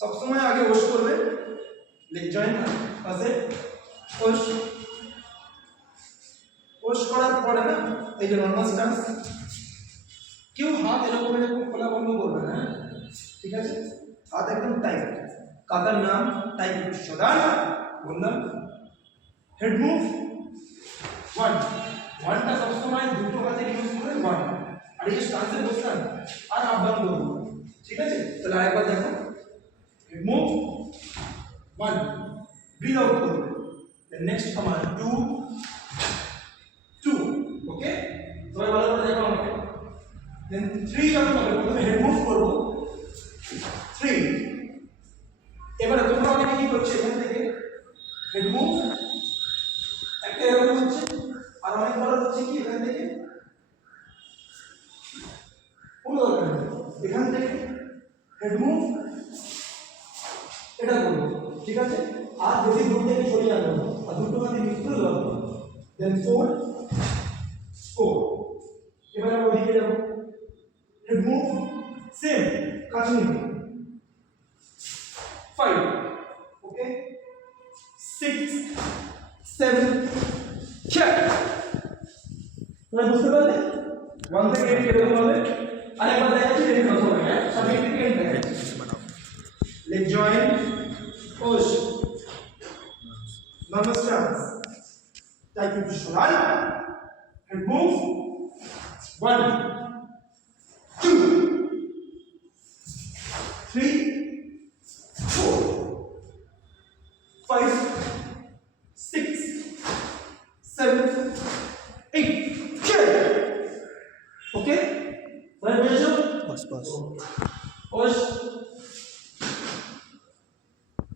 সবসময় আগে ওশ করবে, লেগ জয়েন্ট পাশে ওশ। ওশ করার পরে না এই যে নর্মাল স্ট্যান্স, কেউ হাত এরকম এরকম খোলা বন্ধ করবে না, ঠিক আছে? হাত একদম টাইট, কাকার নাম টাইট সদান বললাম। হেড মুভ ওয়ান, ওয়ানটা সবসময় দুটো হাতে ইউজ করে ওয়ান, আর এই স্ট্যান্সে বসলাম আর আপ ডাউন করবো, ঠিক আছে? তাহলে আরেকবার দেখো, head move one, breathe out করবে, then next command two two, okay? সবাই ভালো করে দেখো আমাকে। দেন থ্রি যখন হবে, প্রথমে হেড মুভ করবো থ্রি। এবারে তোমরা অনেকে কি করছে, এখান থেকে হেড মুভ একটা এরকম হচ্ছে, আর অনেকবার হচ্ছে কি এখান থেকে কোনো দরকার নেই, এখান থেকে হেড মুভ এটা করবো, ঠিক আছে? আর বেশি দূর থেকে সরিয়ে আনবো, আর দুটো হাতে মিক্স করে ধরবো, দেন ফোর ফোর। এবারে আমরা ওদিকে যাবো, হেড মুভ সেম কাছে নিব, five, okay? Six seven check. তোমরা বুঝতে পারলে? ওয়ান থেকে এইট এরকম হবে। আরেকবার দেখাচ্ছি, দেখে কত হবে, হ্যাঁ? সবাই একটু কেন দেখাচ্ছি। Leg joint push, normal stance, tight position, head move one two three four five six seven eight okay? বুঝেছো? बस बस push